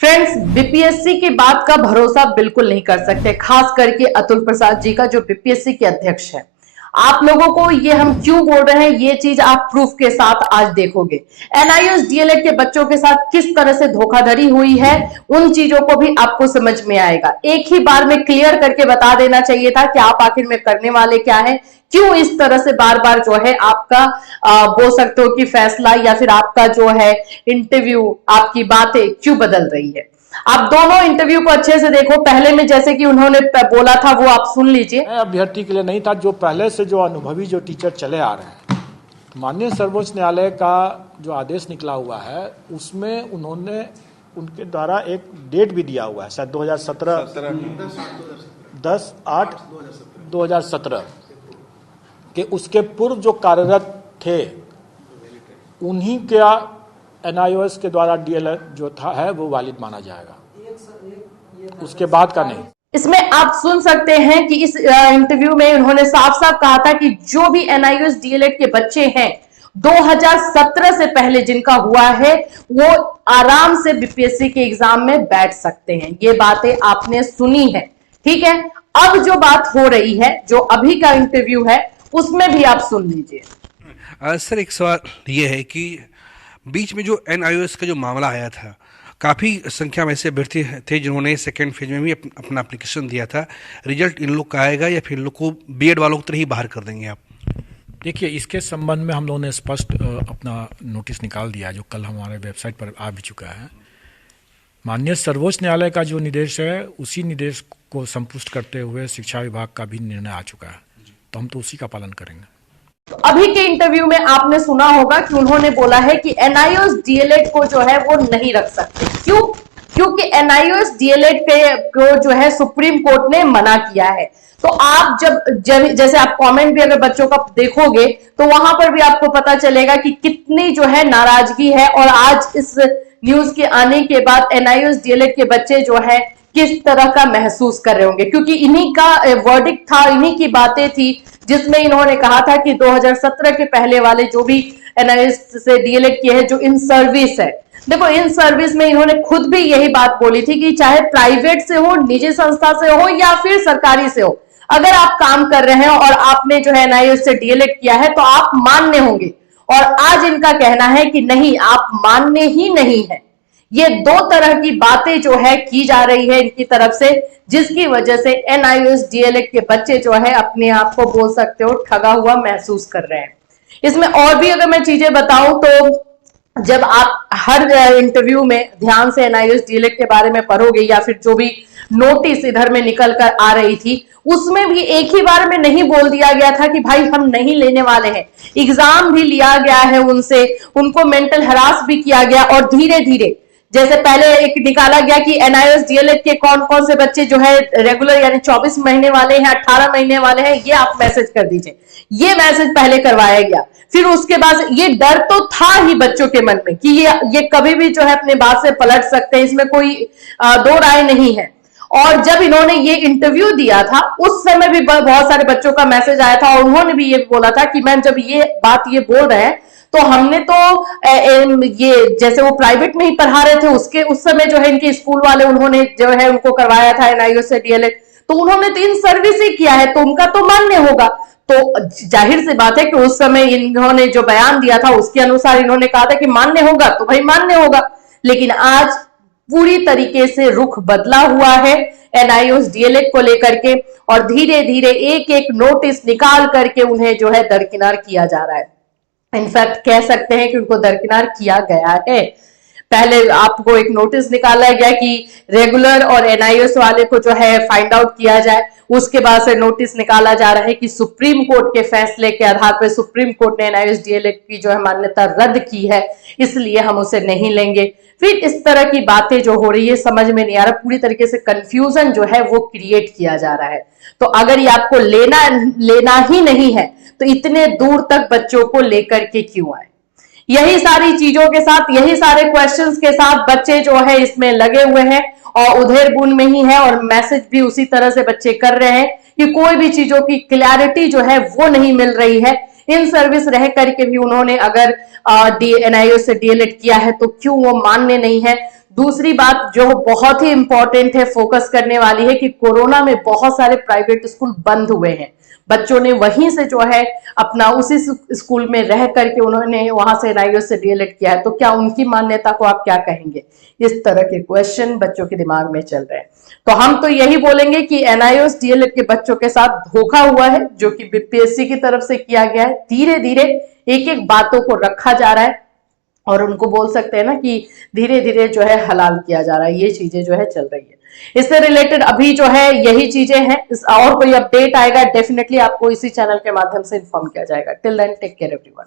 Friends, BPSC की बात का भरोसा बिल्कुल नहीं कर सकते, खास करके अतुल प्रसाद जी का, जो बीपीएससी के अध्यक्ष है। आप लोगों को ये हम क्यों बोल रहे हैं, ये चीज आप प्रूफ के साथ आज देखोगे। एनआईओएस डीएलएड के बच्चों के साथ किस तरह से धोखाधड़ी हुई है, उन चीजों को भी आपको समझ में आएगा। एक ही बार में क्लियर करके बता देना चाहिए था कि आप आखिर में करने वाले क्या है, क्यों इस तरह से बार बार जो है आपका बोल सकते हो कि फैसला या फिर आपका जो है इंटरव्यू, आपकी बातें क्यों बदल रही है। आप दोनों इंटरव्यू को अच्छे से देखो। पहले में जैसे कि उन्होंने बोला था वो आप सुन लीजिए। अभ्यर्थी के लिए नहीं था, जो पहले से जो अनुभवी जो टीचर चले आ रहे हैं। माननीय सर्वोच्च न्यायालय का जो आदेश निकला हुआ है उसमें उन्होंने उनके द्वारा एक डेट भी दिया हुआ है, शायद 10/8/2017 के उसके पूर्व जो कार्यरत थे उन्हीं का एनआईओएस के द्वारा डीएलएड जो था है वो वैलिड माना जाएगा, उसके बाद का नहीं। इसमें आप सुन सकते हैं कि इस इंटरव्यू में उन्होंने साफ साफ कहा था कि जो भी एनआईओएस डीएलएड के बच्चे हैं 2017 से पहले जिनका हुआ है वो आराम से बीपीएससी के एग्जाम में बैठ सकते हैं। ये बातें आपने सुनी है, ठीक है। अब जो बात हो रही है, जो अभी का इंटरव्यू है, उसमें भी आप सुन लीजिए। सर, एक सवाल ये है कि बीच में जो एनआईओएस का जो मामला आया था, काफ़ी संख्या में ऐसे अभ्यर्थी थे जिन्होंने सेकेंड फेज में भी अपना एप्लीकेशन दिया था। रिजल्ट इन लोग का आएगा या फिर इन लोग को बीएड वालों की तरह ही बाहर कर देंगे आप? देखिए, इसके संबंध में हम लोगों ने स्पष्ट अपना नोटिस निकाल दिया, जो कल हमारे वेबसाइट पर आ भी चुका है। माननीय सर्वोच्च न्यायालय का जो निर्देश है उसी निर्देश को संतुष्ट करते हुए शिक्षा विभाग का भी निर्णय आ चुका है, तो हम तो उसी का पालन करेंगे। तो अभी के इंटरव्यू में आपने सुना होगा कि उन्होंने बोला है कि एनआईओएस डीएलएड को जो है वो नहीं रख सकते। क्यों? क्योंकि एनआईओएस डीएलएड को जो है सुप्रीम कोर्ट ने मना किया है। तो आप जब जैसे आप कमेंट भी अगर बच्चों का देखोगे तो वहां पर भी आपको पता चलेगा कि कितनी जो है नाराजगी है। और आज इस न्यूज के आने के बाद एनआईओएस डीएलएड के बच्चे जो है किस तरह का महसूस कर रहे होंगे, क्योंकि इन्हीं का वर्डिक्ट था, इन्हीं की बातें थी जिसमें इन्होंने कहा था कि 2017 के पहले वाले जो भी एनआईओएस से डीएलएड किए हैं, जो इन सर्विस है, देखो इन सर्विस में इन्होंने खुद भी यही बात बोली थी कि चाहे प्राइवेट से हो, निजी संस्था से हो या फिर सरकारी से हो, अगर आप काम कर रहे हैं और आपने जो है एनआईओएस से डीएलएड किया है तो आप मान्य होंगे। और आज इनका कहना है कि नहीं, आप मान्य ही नहीं है। ये दो तरह की बातें जो है की जा रही है इनकी तरफ से, जिसकी वजह से एनआईओएस डीएलएड के बच्चे जो है अपने आप को बोल सकते हो ठगा हुआ महसूस कर रहे हैं। इसमें और भी अगर मैं चीजें बताऊं तो जब आप हर इंटरव्यू में ध्यान से एनआईओएस डीएलएड के बारे में पढ़ोगे या फिर जो भी नोटिस इधर में निकल कर आ रही थी, उसमें भी एक ही बार में नहीं बोल दिया गया था कि भाई हम नहीं लेने वाले हैं। एग्जाम भी लिया गया है उनसे, उनको मेंटल हरास भी किया गया। और धीरे धीरे जैसे पहले एक निकाला गया कि एनआईओएस डीएलएड के कौन कौन से बच्चे जो है रेगुलर यानी 24 महीने वाले हैं, 18 महीने वाले हैं, ये आप मैसेज कर दीजिए। ये मैसेज पहले करवाया गया। फिर उसके बाद ये डर तो था ही बच्चों के मन में कि ये कभी भी जो है अपने बात से पलट सकते हैं, इसमें कोई दो राय नहीं है। और जब इन्होंने ये इंटरव्यू दिया था उस समय भी बहुत सारे बच्चों का मैसेज आया था और उन्होंने भी ये बोला था कि मैम जब ये बात ये बोल रहे हैं तो हमने तो ये जैसे वो प्राइवेट में ही पढ़ा रहे थे उसके उस समय जो है इनके स्कूल वाले उन्होंने जो है उनको करवाया था एनआईओएस से डीएलएड, तो उन्होंने तो इन सर्विस ही किया है तो उनका तो मान्य होगा। तो जाहिर सी बात है कि उस समय इन्होंने जो बयान दिया था उसके अनुसार इन्होंने कहा था कि मान्य होगा तो भाई मान्य होगा। लेकिन आज पूरी तरीके से रुख बदला हुआ है एनआईओएस डीएलएड को लेकर के और धीरे धीरे एक एक नोटिस निकाल करके उन्हें जो है दरकिनार किया जा रहा है। इनफैक्ट कह सकते हैं कि उनको दरकिनार किया गया है। पहले आपको एक नोटिस निकाला गया कि रेगुलर और एनआईओएस वाले को जो है फाइंड आउट किया जाए। उसके बाद से नोटिस निकाला जा रहा है कि सुप्रीम कोर्ट के फैसले के आधार पर सुप्रीम कोर्ट ने एनआईओएस डीएलएड की जो है मान्यता रद्द की है, इसलिए हम उसे नहीं लेंगे। फिर इस तरह की बातें जो हो रही है समझ में नहीं आ रहा, पूरी तरीके से कंफ्यूजन जो है वो क्रिएट किया जा रहा है। तो अगर ये आपको लेना ही नहीं है तो इतने दूर तक बच्चों को लेकर के क्यों आए? यही सारी चीजों के साथ, यही सारे क्वेश्चंस के साथ बच्चे जो है इसमें लगे हुए हैं और उधेड़ बुन में ही है। और मैसेज भी उसी तरह से बच्चे कर रहे हैं कि कोई भी चीजों की क्लैरिटी जो है वो नहीं मिल रही है। इन सर्विस रह करके भी उन्होंने अगर एनआईओएस से डीएलएड किया है तो क्यों वो मान्य नहीं है। दूसरी बात जो बहुत ही इंपॉर्टेंट है, फोकस करने वाली है, कि कोरोना में बहुत सारे प्राइवेट स्कूल बंद हुए हैं। बच्चों ने वहीं से जो है अपना उसी स्कूल में रह करके उन्होंने वहां से एनआईओएस से डीएलएड किया है, तो क्या उनकी मान्यता को आप क्या कहेंगे? इस तरह के क्वेश्चन बच्चों के दिमाग में चल रहे हैं। तो हम तो यही बोलेंगे कि एनआईओएस डीएलएड के बच्चों के साथ धोखा हुआ है, जो कि बीपीएससी की तरफ से किया गया है। धीरे धीरे एक एक बातों को रखा जा रहा है और उनको बोल सकते हैं ना कि धीरे धीरे जो है हलाल किया जा रहा है। ये चीजें जो है चल रही है। इससे रिलेटेड अभी जो है यही चीजें हैं। और कोई अपडेट आएगा डेफिनेटली आपको इसी चैनल के माध्यम से इन्फॉर्म किया जाएगा। Till then take care everyone.